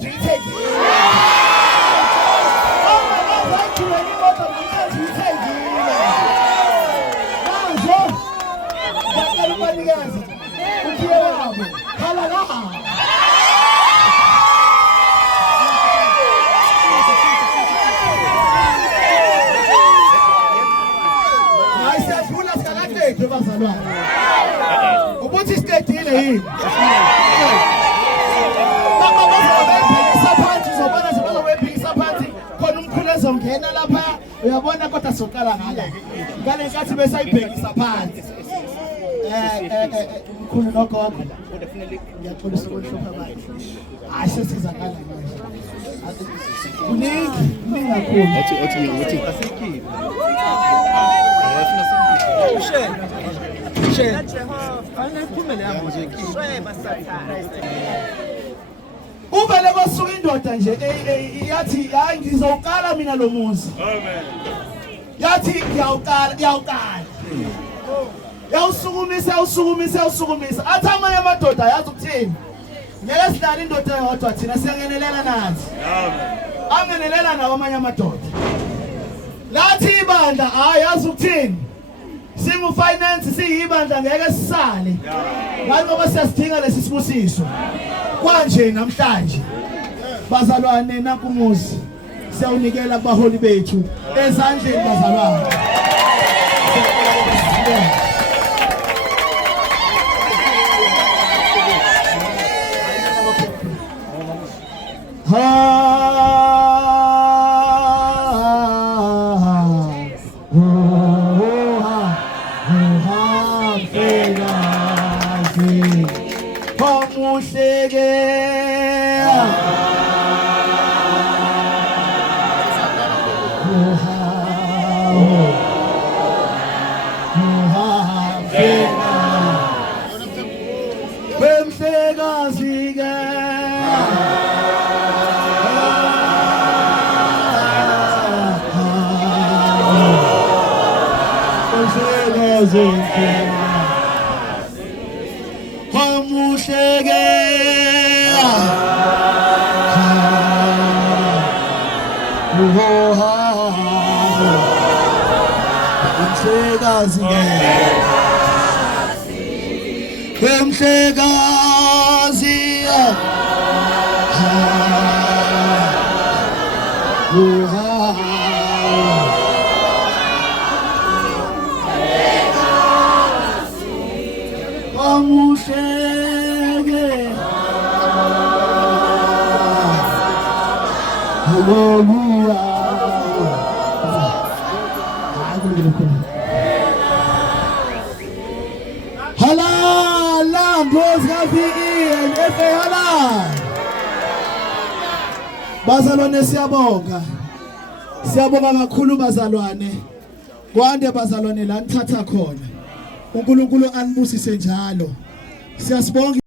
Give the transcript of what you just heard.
namhlanje uyithengile. Namhlanje uyithengile. Manje ngicela ubanikeze ukhiye wabo. Khala la. Mayisefuna sikakade bazalwane. Ubuthi isiqedile yini? Baba bazobephikisa phansi uzobona nje bazobephikisa phansi khona umkhulu ezongena lapha uyabona kodwa soqala ngala. Ngale nkathi besayibhekisa phansi. Umkhulu nogogo. Ngiyaxolisa ukuhlupha bayi. Hayi sesizakala manje. Kuningi kakhulu. Athi asekile. Uvele kwasuka indoda nje yathi hayi ngizowuqala mina lo muzi. Amen. Yathi ngiyawuqala. Yawusukumisa. Athi amanye amadoda yazi ukuthini? Ngeke sidlala indoda eyodwa thina siyangenelela nathi. Amen. Angenelela nawo amanye amadoda. Lathi ibandla hayi yazi ukuthini? Singu finance siyibandla ngeke sisale. Ngani ngoba siyasidinga lesi sibusiso. Kwanje namhlanje bazalwane nakumuzi siyawunikela kubaholi bethu ezandleni bazalwane. Halala Mbozi kafikile efe halala. Bazalwane siyabonga kakhulu bazalwane. Kwande bazalwane la nithatha khona. uNkulunkulu anibusise njalo. Siyasibonga.